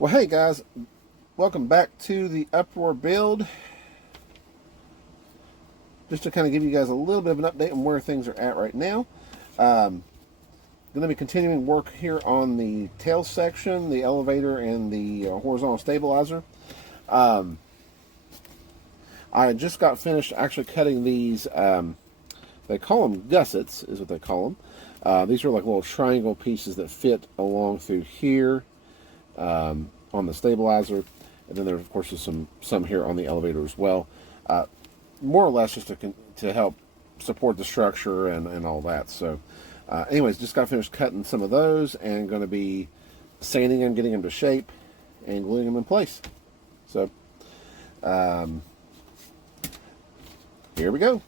Well, hey guys, welcome back to the Uproar build. Just to kind of give you guys a little bit of an update on where things are at right now. Going to be continuing work here on the tail section, the elevator, and the horizontal stabilizer. I just got finished actually cutting these. They call them gussets, is what they call them. These are like little triangle pieces that fit along through here. On the stabilizer, and then there of course is some here on the elevator as well, more or less just to help support the structure and all that. So anyways, just got finished cutting some of those and going to be sanding them, getting them to shape, and gluing them in place. So here we go.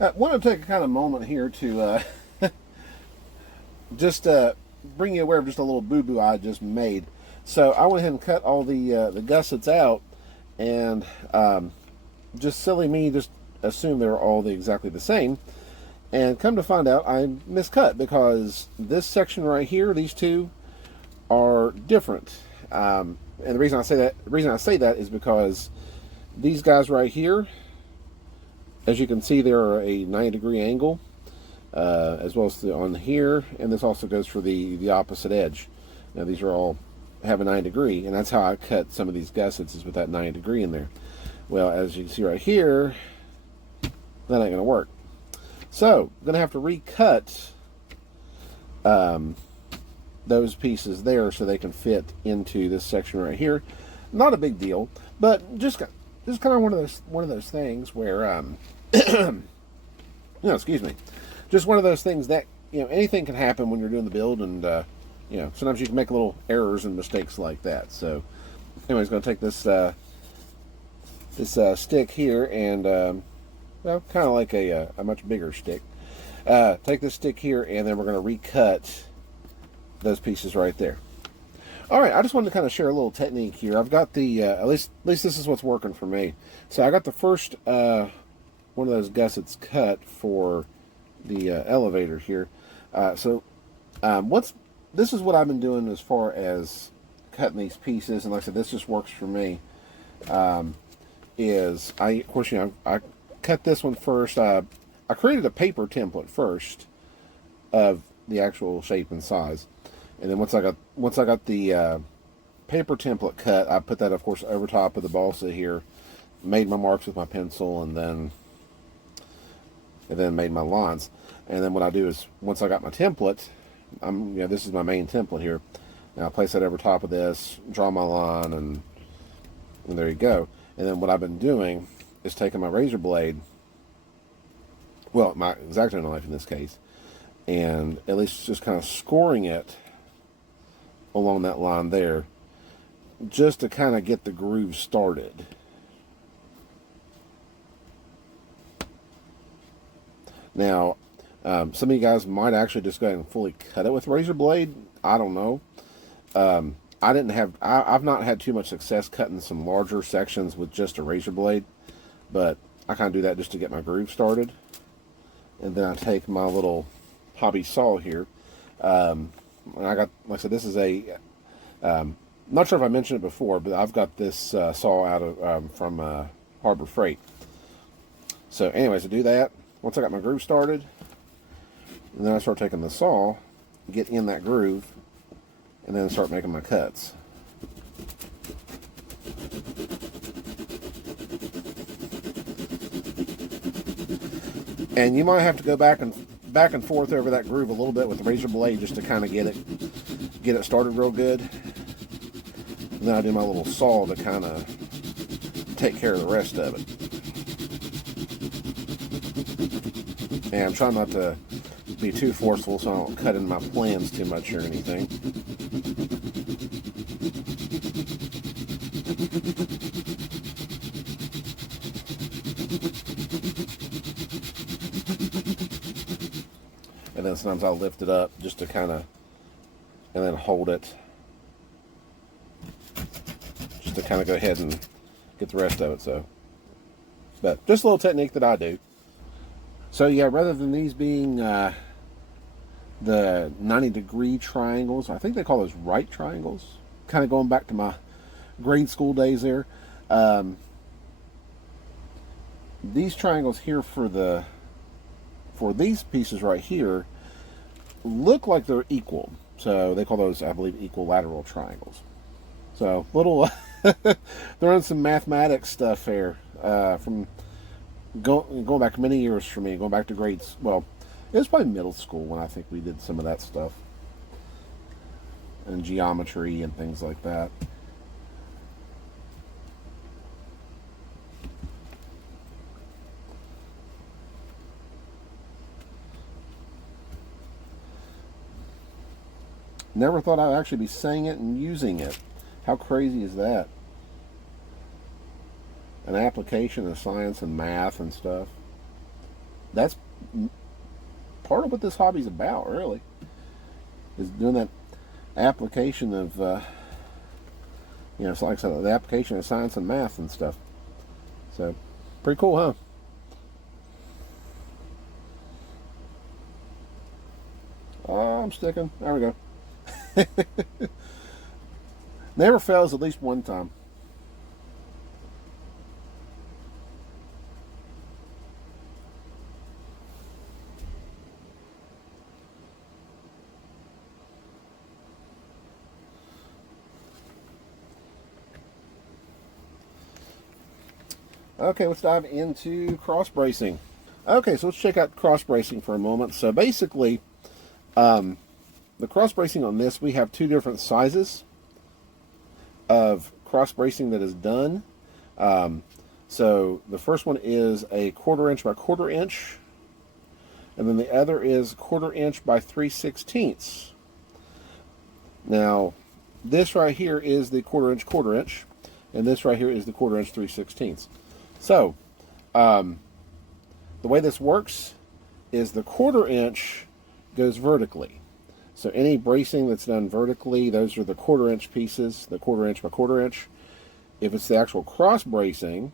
I want to take a kind of moment here to just bring you aware of just a little boo-boo I just made. So I went ahead and cut all the gussets out, and just silly me just assumed they were all exactly the same. And come to find out, I miscut because this section right here, these two, are different. And the reason I say that is because these guys right here, as you can see, they're a 90-degree angle, as well as on here, and this also goes for the opposite edge. Now these are all have a 90-degree, and that's how I cut some of these gussets, is with that 90-degree in there. Well, as you can see right here, that ain't gonna work. So I'm gonna have to recut those pieces there so they can fit into this section right here. Not a big deal, but just kind of one of those things where excuse me, just one of those things that anything can happen when you're doing the build, and sometimes you can make little errors and mistakes like that. So anyways, going to take this stick here and well, kind of like a much bigger stick. Take this stick here, and then we're going to recut those pieces right there. All right, I just wanted to kind of share a little technique here. I've got the at least this is what's working for me. So I got the first one of those gussets cut for the elevator here. This is what I've been doing as far as cutting these pieces, and like I said, this just works for me. Is I cut this one first. I created a paper template first of the actual shape and size. And then once I got the paper template cut, I put that, of course, over top of the balsa here, made my marks with my pencil, and then made my lines. And then what I do is, once I got my template, this is my main template here. Now I place that over top of this, draw my line, and there you go. And then what I've been doing is taking my razor blade, well, my Xacto knife in this case, and at least just kind of scoring it along that line there, just to kind of get the groove started. Now, some of you guys might actually just go ahead and fully cut it with razor blade. I don't know. I've not had too much success cutting some larger sections with just a razor blade, but I kind of do that just to get my groove started. And then I take my little hobby saw here. And I got, like I said, this is a I'm not sure if I mentioned it before, but I've got this saw out of from Harbor Freight. So anyways, I do that. Once I got my groove started, and then I start taking the saw, get in that groove, and then start making my cuts. And you might have to go back and forth over that groove a little bit with the razor blade just to kind of get it started real good. And then I do my little saw to kind of take care of the rest of it. And I'm trying not to be too forceful so I don't cut in my plans too much or anything. And then sometimes I'll lift it up just to kind of, and then hold it, just to kind of go ahead and get the rest of it. So, but just a little technique that I do. So yeah, rather than these being the 90-degree triangles, I think they call those right triangles. Kind of going back to my grade school days there. These triangles here for these pieces right here look like they're equal. So they call those, I believe, equilateral triangles. So little throwing some mathematics stuff here from going back many years for me, going back to grades. Well, it was probably middle school when I think we did some of that stuff, and geometry and things like that. Never thought I'd actually be saying it and using it. How crazy is that? An application of science and math and stuff. That's part of what this hobby's about, really. Is doing that application of, you know, it's like I said, the application of science and math and stuff. So, pretty cool, huh? Oh, I'm sticking. There we go. Never fails at least one time. Okay, let's dive into cross bracing. Okay, so let's check out cross bracing for a moment. So basically, the cross bracing on this, we have two different sizes of cross bracing that is done. So the first one is a 1/4 inch by 1/4 inch, and then the other is 1/4 inch by 3/16. Now, this right here is the 1/4 inch 1/4 inch, and this right here is the 1/4 inch 3/16. So, the way this works is the 1/4 inch goes vertically. So any bracing that's done vertically, those are the 1/4 inch pieces, the 1/4 inch by 1/4 inch. If it's the actual cross bracing,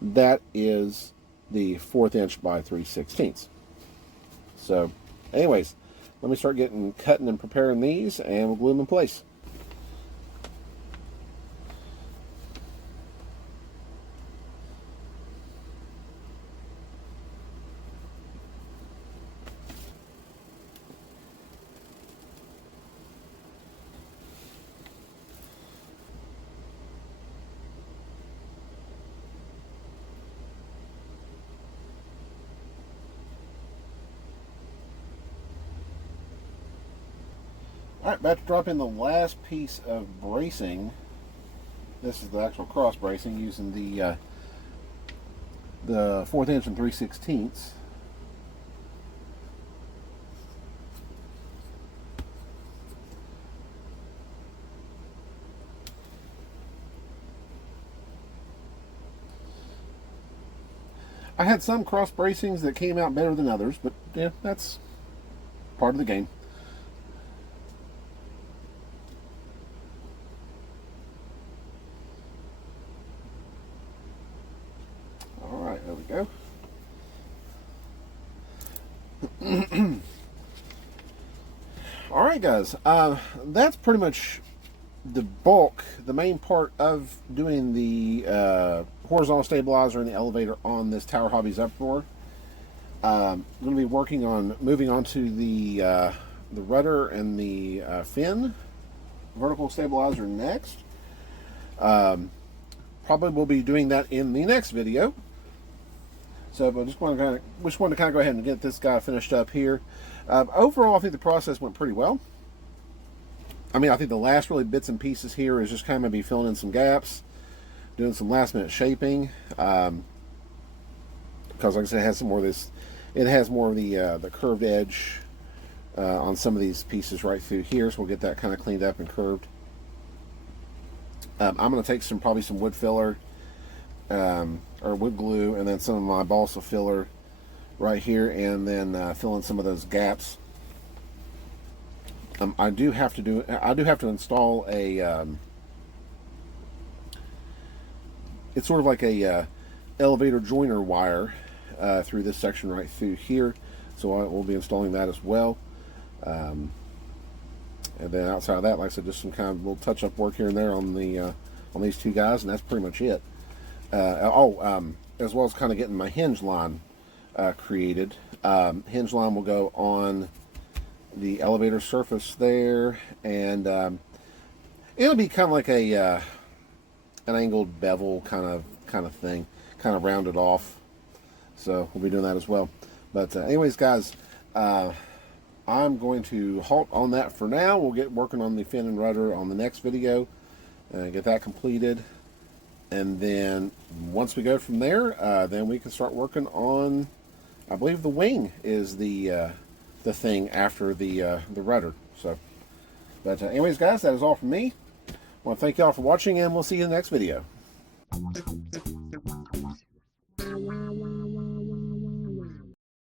that is the 1/4 inch by 3/16. So, anyways, let me start cutting and preparing these, and we'll glue them in place. Alright, about to drop in the last piece of bracing. This is the actual cross bracing using the 1/4 inch and 3/16. I had some cross bracings that came out better than others, but yeah, that's part of the game. There we go. Alright guys, that's pretty much the main part of doing the horizontal stabilizer and the elevator on this Tower Hobbies Uproar. I'm going to be working on moving on to the rudder and the fin vertical stabilizer next. Probably will be doing that in the next video. So, but just want to kind of go ahead and get this guy finished up here. Overall, I think the process went pretty well. I mean, I think the last really bits and pieces here is just kind of be filling in some gaps, doing some last minute shaping. Because, like I said, it has some more of this. It has more of the curved edge on some of these pieces right through here, so we'll get that kind of cleaned up and curved. I'm going to take probably some wood filler or wood glue, and then some of my balsa filler right here, and then fill in some of those gaps. I do have to install a. It's sort of like a elevator joiner wire through this section right through here, so I will be installing that as well. And then outside of that, like I said, just some kind of little touch-up work here and there on these two guys, and that's pretty much it. As well as kind of getting my hinge line created. Hinge line will go on the elevator surface there, and it'll be kind of like an angled bevel kind of thing, kind of rounded off. So we'll be doing that as well. But anyways, guys, I'm going to halt on that for now. We'll get working on the fin and rudder on the next video, get that completed, and then once we go from there, then we can start working on, I believe the wing is the thing after the rudder. So, but anyways, guys, that is all from me. I want to thank y'all for watching, and we'll see you in the next video.